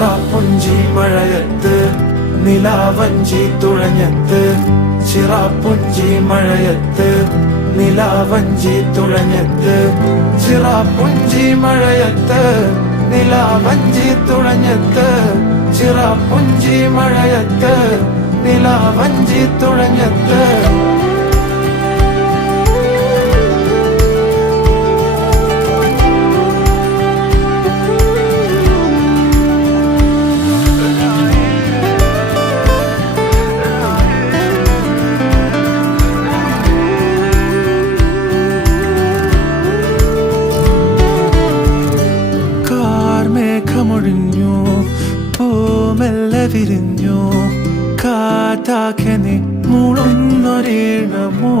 ചിറാപ്പുഞ്ചി മഴയത്ത് നിലാവഞ്ചി തുഴഞ്ഞത്ത് ചിറാപ്പുഞ്ചി മഴയത്ത് നിലാവഞ്ചി തുഴഞ്ഞത്ത് ചിറാപ്പുഞ്ചി മഴയത്ത് നിലാവഞ്ചി തുഴഞ്ഞത്ത് ചിറാപ്പുഞ്ചി മഴയത്ത് നിലാവഞ്ചി തുഴഞ്ഞത്ത് മേഘമൊഴിഞ്ഞു പൂമെല്ലെ വിരിഞ്ഞു കാറ്റാകെ നീ മൂളുന്നൊരീണമോ